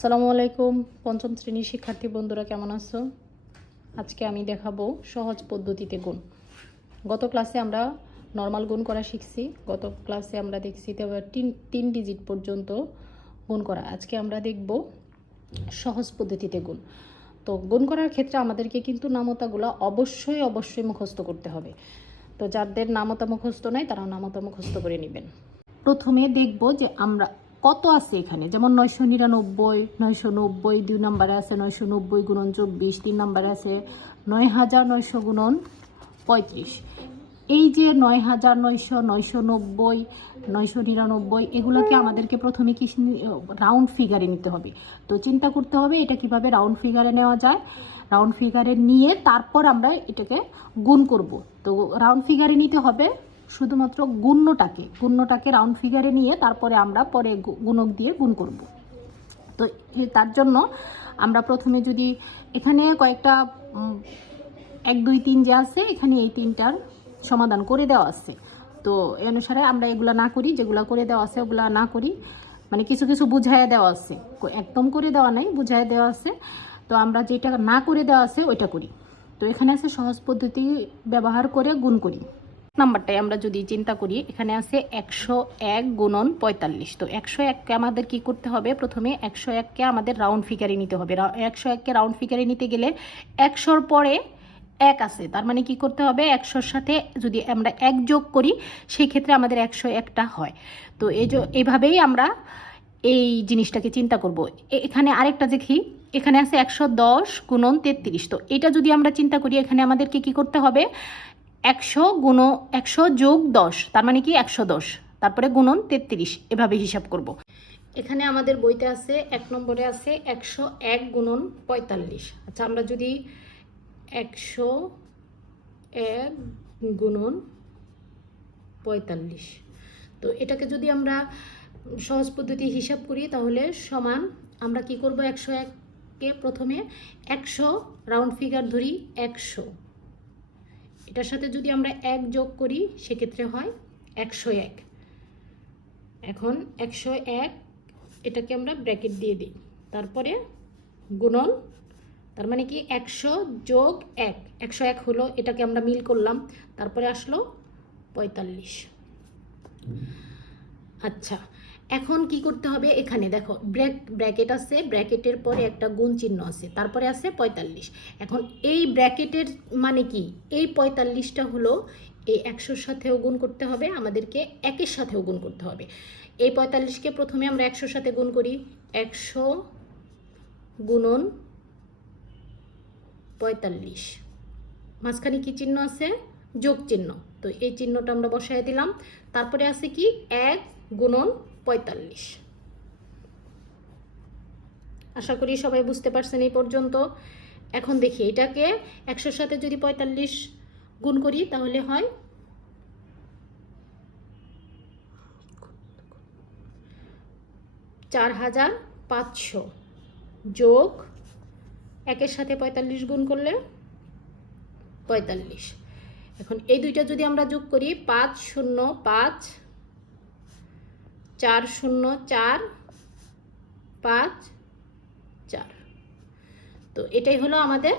আসসালামু আলাইকুম। পঞ্চম শ্রেণির শিক্ষার্থী বন্ধুরা, কেমন আছো? আজকে আমি দেখাবো সহজ পদ্ধতিতে গুণ। গত ক্লাসে আমরা নর্মাল গুণ করা শিখছি। গত ক্লাসে আমরা দেখছি তিন তিন ডিজিট পর্যন্ত গুণ করা। আজকে আমরা দেখব সহজ পদ্ধতিতে গুণ। তো গুণ করার ক্ষেত্রে আমাদেরকে কিন্তু নামতাগুলো অবশ্যই অবশ্যই মুখস্থ করতে হবে। তো যাদের নামতা মুখস্থ নাই তারা নামতা মুখস্থ করে নেবেন। প্রথমে দেখব যে আমরা কত আছে এখানে? যেমন নয়শো নিরানব্বই, নয়শো নব্বই দুই নম্বরে আছে, নয়শো নব্বই গুণন চব্বিশ, তিন নম্বরে আছে নয় হাজার নয়শো গুণন পঁয়ত্রিশ। এই যে নয় হাজার নয়শো নয়শো নব্বই, নয়শো নিরানব্বই, এগুলোকে আমাদেরকে প্রথমে কি রাউন্ড ফিগারে নিতে হবে। তো চিন্তা করতে হবে এটা কীভাবে রাউন্ড ফিগারে নেওয়া যায়। রাউন্ড ফিগারে নিয়ে তারপর আমরা এটাকে গুণ করব। তো রাউন্ড ফিগারে নিতে হবে শুধুমাত্র গুণ্যটাকে গুণ্যটাকে রাউন্ড ফিগারে নিয়ে তারপরে আমরা পরে গুণক দিয়ে গুণ করব। তো তার জন্য আমরা প্রথমে যদি এখানে কয়েকটা এক, দুই, তিন যে আছে, এখানে এই তিনটার সমাধান করে দেওয়া আছে। তো এই অনুসারে আমরা এগুলো না করি, যেগুলো করে দেওয়া আছে ওগুলো না করি। মানে কিছু কিছু বুঝাইয়া দেওয়া আছে। একদম করে দেওয়া নাই, বুঝাইয়া দেওয়া আছে। তো আমরা যেটা না করে দেওয়া আছে, ওইটা করি। তো এখানে আছে সহজ পদ্ধতি ব্যবহার করে গুণ করি। নাম্বারটাই আমরা যদি চিন্তা করি, এখানে আছে একশো এক গুণন পঁয়তাল্লিশ। তো একশো এককে আমাদের কি করতে হবে? প্রথমে একশো এককে আমাদের রাউন্ড ফিগারে নিতে হবে। একশো এককে রাউন্ড ফিগারে নিতে গেলে একশোর পরে এক আছে। তার মানে কি করতে হবে? একশোর সাথে যদি আমরা এক যোগ করি সেই ক্ষেত্রে আমাদের একশো একটা হয়। তো এই এইভাবেই আমরা এই জিনিসটাকে চিন্তা করব। এখানে আরেকটা দেখি। এখানে আছে একশো দশ গুণন তেত্রিশ। তো এটা যদি আমরা চিন্তা করি, এখানে আমাদেরকে কি করতে হবে? একশো গুণ একশো যোগ দশ, তার মানে কি একশো দশ, তারপরে গুণন তেত্রিশ, এভাবে হিসাব করব। এখানে আমাদের বইতে আছে, এক নম্বরে আছে একশো এক গুণন পঁয়তাল্লিশ আচ্ছা আমরা যদি একশো এক গুণন পঁয়তাল্লিশ, তো এটাকে যদি আমরা সহজ পদ্ধতি হিসাব করি, তাহলে সমান আমরা কি করব একশো এককে প্রথমে একশো, রাউন্ড ফিগার ধরি একশো এটার সাথে যদি আমরা এক যোগ করি, সেক্ষেত্রে হয় একশো এক। এখন একশো এক, এটাকে আমরা ব্র্যাকেট দিয়ে দিই। তারপরে গুণন, তার মানে কি একশো যোগ এক। একশো এক হলো এটাকে আমরা মিল করলাম, তারপরে আসলো পঁয়তাল্লিশ। আচ্ছা এখন কি করতে হবে? এখানে দেখো, ব্র্যাক, ব্র্যাকেট আছে, ব্র্যাকেটের পরে একটা গুণ চিহ্ন আছে, তারপরে আছে পঁয়তাল্লিশ। এখন এই ব্র্যাকেটের মানে কি? এই পঁয়তাল্লিশটা হলো এই একশোর সাথেও গুণ করতে হবে, আমাদেরকে একের সাথেও গুণ করতে হবে। এই পঁয়তাল্লিশকে প্রথমে আমরা একশোর সাথে গুণ করি, একশো গুণন পঁয়তাল্লিশ। মাঝখানে কি চিহ্ন আছে? যোগ চিহ্ন তো এই চিহ্নটা আমরা বসায় দিলাম। তারপরে আছে কি? এক গুণন পঁয়তাল্লিশ। আশা করি সবাই বুঝতে পারছেন এই পর্যন্ত। এখন দেখি এটাকে একশোর সাথে যদি পঁয়তাল্লিশ গুণ করি তাহলে হয় চার হাজার পাঁচশো। যোগ একের সাথে পঁয়তাল্লিশ গুণ করলে পঁয়তাল্লিশ। এখন এই দুইটা যদি আমরা যোগ করি, পাঁচ শূন্য পাঁচ চার শূন্য চার পাঁচ চার। তো এটাই হলো আমাদের